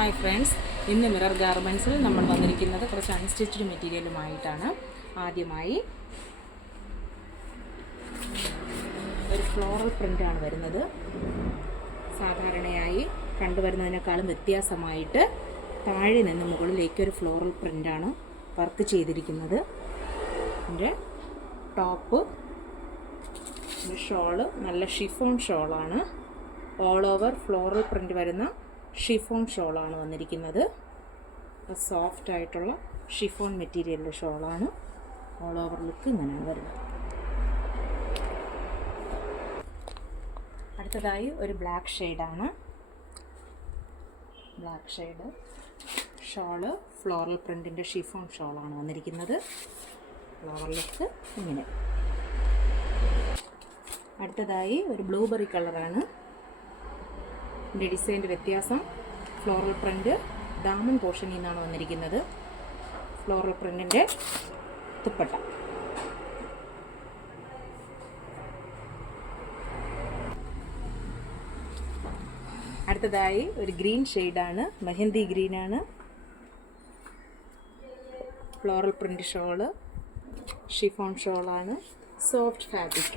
Hi friends, ഇന്ന് mirror ഗാർമെൻറ്റ്സിൽ നമ്മൾ വന്നിരിക്കുന്നത് കുറച്ച് അൺസ്റ്റിച്ച്ഡ് മെറ്റീരിയലുമായിട്ടാണ്. ആദ്യമായി ഒരു ഫ്ലോറൽ പ്രിൻ്റാണ് വരുന്നത്. സാധാരണയായി കണ്ടുവരുന്നതിനേക്കാളും വ്യത്യാസമായിട്ട് താഴെ നിന്ന് മുകളിലേക്ക് ഒരു ഫ്ലോറൽ പ്രിൻ്റാണ് വർക്ക് ചെയ്തിരിക്കുന്നത്. ഇതിൻ്റെ ടോപ്പ് ഷോള് നല്ല ഷിഫോൺ ഷോളാണ്. ഓൾ ഓവർ ഫ്ലോറൽ പ്രിൻ്റ് വരുന്ന ഷിഫോൺ ഷോളാണ് വന്നിരിക്കുന്നത്. സോഫ്റ്റ് ആയിട്ടുള്ള ഷിഫോൺ മെറ്റീരിയലിൻ്റെ ഷോളാണ്. ഓൾ ഓവർ ലുക്ക് ഇങ്ങനെയാണ് വരുന്നത്. അടുത്തതായി ഒരു ബ്ലാക്ക് ഷെയ്ഡാണ്. ബ്ലാക്ക് ഷെയ്ഡ് ഷോള് ഫ്ലോറൽ പ്രിൻറ്റിൻ്റെ ഷിഫോൺ ഷോളാണ് വന്നിരിക്കുന്നത്. ഫ്ലോറൽ ലുക്ക് ഇങ്ങനെ. അടുത്തതായി ഒരു ബ്ലൂബെറി കളറാണ്. ഇതിൻ്റെ ഡിസൈൻ്റെ വ്യത്യാസം, ഫ്ലോറൽ പ്രിൻ്റ് ദാമൻ പോർഷനിൽ നിന്നാണ് വന്നിരിക്കുന്നത്. ഫ്ലോറൽ പ്രിൻറ്റിൻ്റെ തുപ്പട്ട. അടുത്തതായി ഒരു ഗ്രീൻ ഷെയ്ഡാണ്, മെഹന്തി ഗ്രീനാണ്. ഫ്ലോറൽ പ്രിൻ്റ് ഷോള് ഷിഫോൺ ഷോളാണ്. Soft fabric.